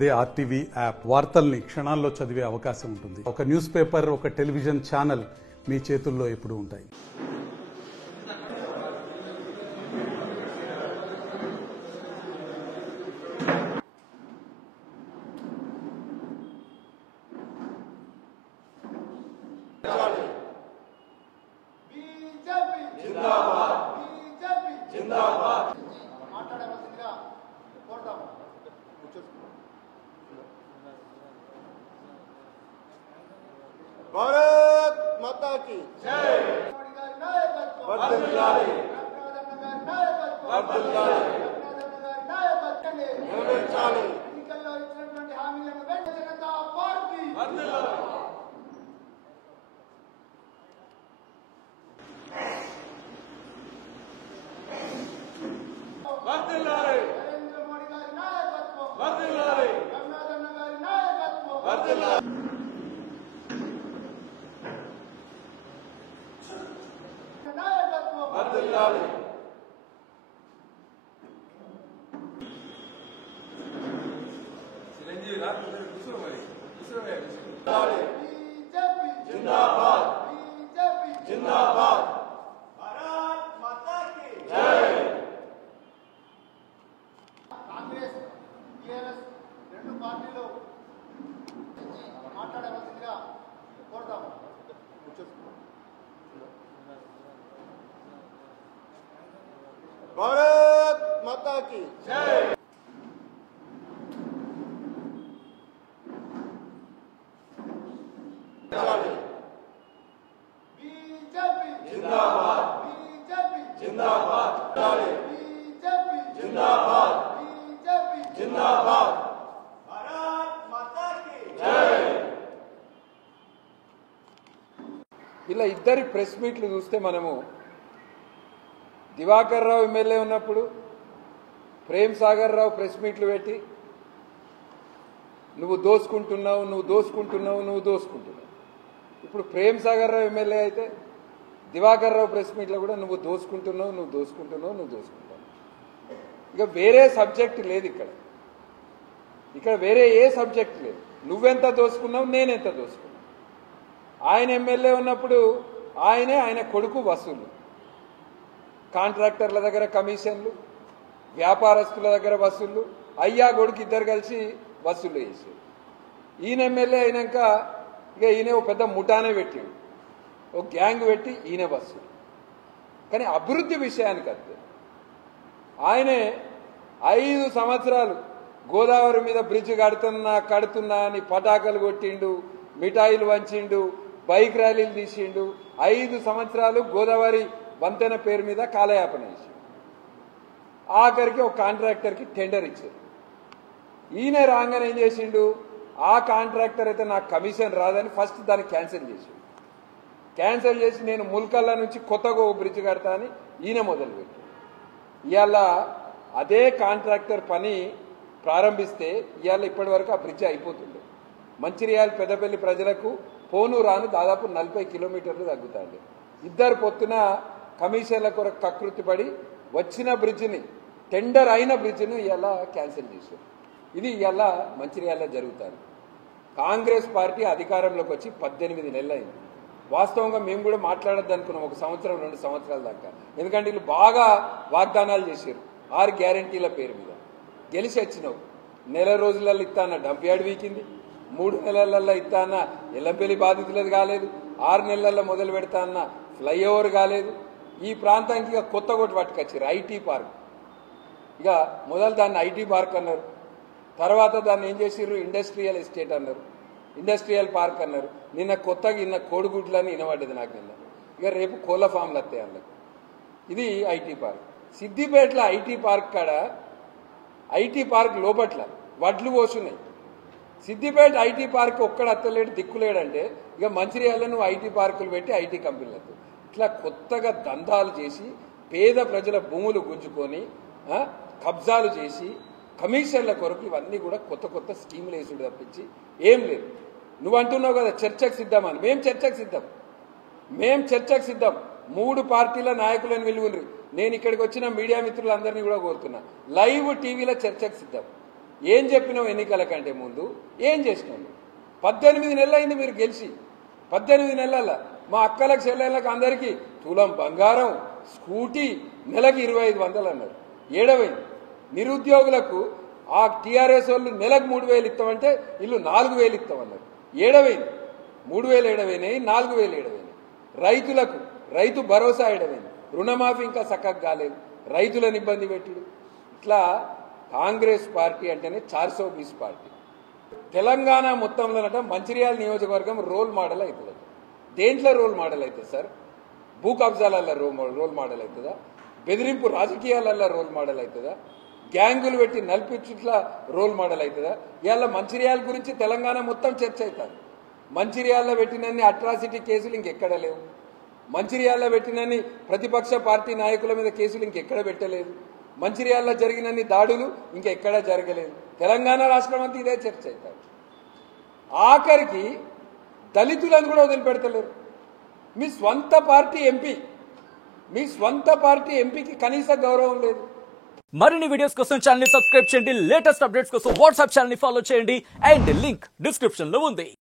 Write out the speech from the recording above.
అదే RTV app వార్తల్ని క్షణాల్లో చదివే అవకాశం ఉంటుంది. ఒక న్యూస్ పేపర్, ఒక టెలివిజన్ ఛానల్ మీ చేతుల్లో ఎప్పుడూ ఉంటాయి. भारत माता की जय। जिंदाबाद जिंदाबाद भारत माता की जय। कांग्रेस टीआरएस రెండు పార్టీలు మాట్లాడవలసిందిగా కోరుతాము. भारत माता की जय। बीजेपी जिंदाबाद बीजेपी जिंदाबाद बीजेपी जिंदाबाद बीजेपी जिंदाबाद भारत माता की जय। ఇలా ఇద్దరి ప్రెస్ మీట్లు చూస్తే మనము దివాకర్ రావు ఎమ్మెల్యే ఉన్నప్పుడు ప్రేమ్ సాగర్ రావు ప్రెస్ మీట్లు పెట్టి నువ్వు దోసుకుంటున్నావు నువ్వు దోసుకుంటున్నావు నువ్వు దోసుకుంటున్నావు. ఇప్పుడు ప్రేమ్ సాగర్ రావు ఎమ్మెల్యే అయితే దివాకర్ రావు ప్రెస్ మీట్లో కూడా నువ్వు దోసుకుంటున్నావు నువ్వు దోసుకుంటున్నావు నువ్వు దోసుకుంటున్నావు. ఇక వేరే సబ్జెక్ట్ లేదు ఇక్కడ వేరే ఏ సబ్జెక్ట్ లేదు. నువ్వెంత దోసుకున్నావు నేనెంత దోసుకున్నావు. ఆయన ఎమ్మెల్యే ఉన్నప్పుడు ఆయన కొడుకు వసూలు, కాంట్రాక్టర్ల దగ్గర కమిషన్లు, వ్యాపారస్తుల దగ్గర వసూళ్లు, అయ్యా కొడుకు ఇద్దరు కలిసి వసూలు చేశారు. ఈయన ఎమ్మెల్యే అయినాక ఇక ఈయన ఒక పెద్ద ముఠానే పెట్టాడు, ఒక గ్యాంగ్ పెట్టి ఈయన వసూలు. కానీ అభివృద్ధి విషయానికి వస్తే ఆయనే 5 సంవత్సరాలు గోదావరి మీద బ్రిడ్జ్ కడుతున్నా అని పటాకులు కొట్టిండు, మిఠాయిలు వంచిండు, బైక్ ర్యాలీలు తీసిండు. 5 సంవత్సరాలు గోదావరి వంతెన పేరు మీద కాలయాపన చేసిండు. ఆఖరికి ఒక కాంట్రాక్టర్కి టెండర్ ఇచ్చారు. ఈయన రాగానే ఏం చేసిండు, ఆ కాంట్రాక్టర్ అయితే నాకు కమిషన్ రాదని ఫస్ట్ దాన్ని క్యాన్సిల్ చేసిండు. క్యాన్సిల్ చేసి నేను ముల్కల్లా నుంచి కొత్తగా ఒక బ్రిడ్జ్ కడతా అని ఈయన మొదలుపెట్టాడు. ఇవాళ అదే కాంట్రాక్టర్ పని ప్రారంభిస్తే ఇవాళ ఇప్పటి వరకు ఆ బ్రిడ్జ్ అయిపోతుండే. మంచిర్యాల పెద్దపల్లి ప్రజలకు పోను రాను దాదాపు 40 కిలోమీటర్లు తగ్గుతాండి. ఇద్దరు పొత్తున కమిషన్ల కొరకు కకృతి పడి వచ్చిన బ్రిడ్జిని, టెండర్ అయిన బ్రిడ్జిని ఇలా క్యాన్సిల్ చేశారు. ఇది ఇలా మంచిర్యాల జరుగుతుంది. కాంగ్రెస్ పార్టీ అధికారంలోకి వచ్చి 18 నెలలు అయింది. వాస్తవంగా మేము కూడా మాట్లాడద్దు అనుకున్నాం 1 సంవత్సరం 2 సంవత్సరాల దాకా. ఎందుకంటే వీళ్ళు బాగా వాగ్దానాలు చేశారు 6 గ్యారంటీల పేరు మీద. గెలిచి వచ్చినావు, నెల రోజులలో ఇస్తా అన్న డంప్ యార్డ్ వీకింది, 3 నెలలలో ఇస్తా అన్న ఎల్లంపల్లి బాధితులది కాలేదు, 6 నెలల్లో మొదలు పెడతా అన్న ఫ్లైఓవర్ కాలేదు. ఈ ప్రాంతానికి ఇక కొత్త కొట్టి పట్టుకొచ్చారు ఐటీ పార్క్. ఇక మొదలు దాన్ని ఐటీ పార్క్ అన్నారు, తర్వాత దాన్ని ఏం చేసారు ఇండస్ట్రియల్ ఎస్టేట్ అన్నారు, ఇండస్ట్రియల్ పార్క్ అన్నారు. నిన్న కొత్తగా ఇన్న కోడిగుడ్లని వినబడ్డది నాకు నిన్న. ఇక రేపు కోళ్ళ ఫామ్లు వస్తాయి అన్నారు. ఇది ఐటీ పార్క్. సిద్దిపేటలో ఐటీ పార్క్ కాడ, ఐటీ పార్క్ లోపట్ల వడ్లు పోసున్నాయి. సిద్దిపేట ఐటీ పార్క్ ఒక్కడ అత్తలేడు దిక్కులేడంటే ఇక మంచిర్యాలలో నువ్వు ఐటీ పార్కులు పెట్టి ఐటీ కంపెనీలతో ఇట్లా కొత్తగా దందాలు చేసి పేద ప్రజల భూములు గుంజుకొని కబ్జాలు చేసి కమిషన్ల కొరకు ఇవన్నీ కూడా కొత్త కొత్త స్కీములు వేసుడు తప్పించి ఏం లేదు. నువ్వు అంటున్నావు కదా చర్చకు సిద్ధమని. మేము చర్చకు సిద్ధం. 3 పార్టీల నాయకులను పిలువుండ్రి. నేను ఇక్కడికి వచ్చిన మీడియా మిత్రులందరినీ కూడా కోరుతున్నా, లైవ్ టీవీలో చర్చకు సిద్ధం. ఏం చెప్పినావు ఎన్నికల కంటే ముందు? ఏం చేసినావు? 18 నెలలు అయింది మీరు గెలిచి. 18 నెలల మా అక్కలకు చెల్లెళ్ళకు అందరికీ తులం బంగారం, స్కూటీ, నెలకు 2500 అన్నారు. ఏడవైంది. నిరుద్యోగులకు ఆ టీఆర్ఎస్ వాళ్ళు నెలకు 3000 ఇస్తామంటే వీళ్ళు 4000 ఇస్తామన్నారు. ఏడవైంది. 3000 ఏడవైనాయి, 4000 ఏడవైనాయి. రైతులకు రైతు భరోసా ఏడవైంది. రుణమాఫీ ఇంకా చక్కగా కాలేదు. రైతులను ఇబ్బంది పెట్టుడు. ఇట్లా కాంగ్రెస్ పార్టీ అంటేనే 420 పార్టీ. తెలంగాణ మొత్తంలోనట మంచిర్యాల నియోజకవర్గం రోల్ మోడల్ అవుతుంది. దేంట్లో రోల్ మోడల్ అవుతుంది సార్? భూ కబ్జాలల్లో రోల్ మోడల్ అవుతుందా? బెదిరింపు రాజకీయాలల్లో రోల్ మోడల్ అవుతుందా? గ్యాంగులు పెట్టి నల్పిచ్చుట్ల రోల్ మోడల్ అవుతుందా? ఇవాళ మంచిర్యాల గురించి తెలంగాణ మొత్తం చర్చ అవుతారు. మంచిర్యాలలో పెట్టినన్ని అట్రాసిటీ కేసులు ఇంకెక్కడ లేవు. మంచిర్యాలలో పెట్టినన్ని ప్రతిపక్ష పార్టీ నాయకుల మీద కేసులు ఇంకెక్కడ పెట్టలేదు. మంచిర్యాలలో జరిగినన్ని దాడులు ఇంకెక్కడా జరగలేదు. తెలంగాణ రాష్ట్రం అంతా ఇదే చర్చ అవుతారు. ఆఖరికి దళితులను కూడా వదిలిపెడతలేరు. మీ స్వంత పార్టీ ఎంపీకి కనీస గౌరవం లేదు. మరిన్ని వీడియోస్ కోసం ఛానల్ ని సబ్స్క్రైబ్ చేయండి. లేటెస్ట్ అప్డేట్స్ కోసం వాట్సాప్ ఛానల్ ని ఫాలో చేయండి. అండ్ లింక్ డిస్క్రిప్షన్ లో ఉంది.